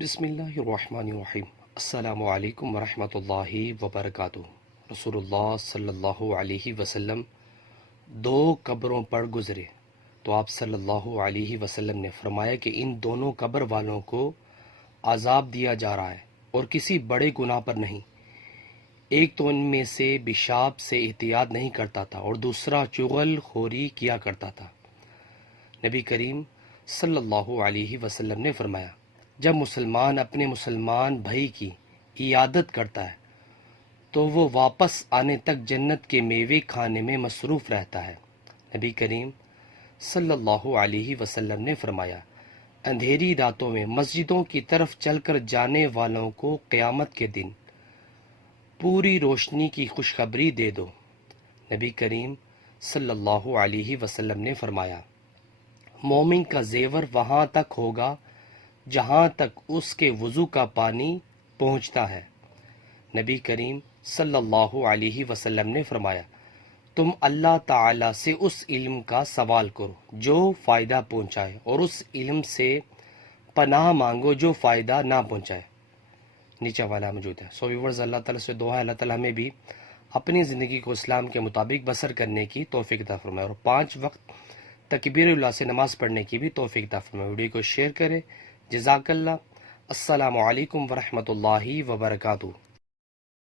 بسم اللہ الرحمن الرحیم۔ السلام علیکم ورحمۃ اللہ وبرکاتہ۔ رسول اللہ صلی اللہ علیہ وسلم دو قبروں پر گزرے تو آپ صلی اللہ علیہ وسلم نے فرمایا کہ ان دونوں قبر والوں کو عذاب دیا جا رہا ہے اور کسی بڑے گناہ پر نہیں۔ ایک تو ان میں سے پیشاب سے احتیاط نہیں کرتا تھا اور دوسرا چغل خوری کیا کرتا تھا۔ نبی کریم صلی اللہ علیہ وسلم نے فرمایا، جب مسلمان اپنے مسلمان بھائی کی عیادت کرتا ہے تو وہ واپس آنے تک جنت کے میوے کھانے میں مصروف رہتا ہے۔ نبی کریم صلی اللہ علیہ وسلم نے فرمایا، اندھیری راتوں میں مسجدوں کی طرف چل کر جانے والوں کو قیامت کے دن پوری روشنی کی خوشخبری دے دو۔ نبی کریم صلی اللہ علیہ وسلم نے فرمایا، مومن کا زیور وہاں تک ہوگا جہاں تک اس کے وضو کا پانی پہنچتا ہے۔ نبی کریم صلی اللہ علیہ وسلم نے فرمایا، تم اللہ تعالی سے اس علم کا سوال کرو جو فائدہ پہنچائے اور اس علم سے پناہ مانگو جو فائدہ نہ پہنچائے۔ نیچے والا موجود ہے۔ ویورز، اللہ تعالیٰ سے دعا ہے اللہ تعالیٰ ہمیں بھی اپنی زندگی کو اسلام کے مطابق بسر کرنے کی توفیق عطا فرمائے اور 5 وقت تکبیر اللہ سے نماز پڑھنے کی بھی توفیق عطا فرمائے۔ ویڈیو کو شیئر کریں۔ جزاک اللہ۔ السلام علیکم ورحمۃ اللہ وبرکاتہ۔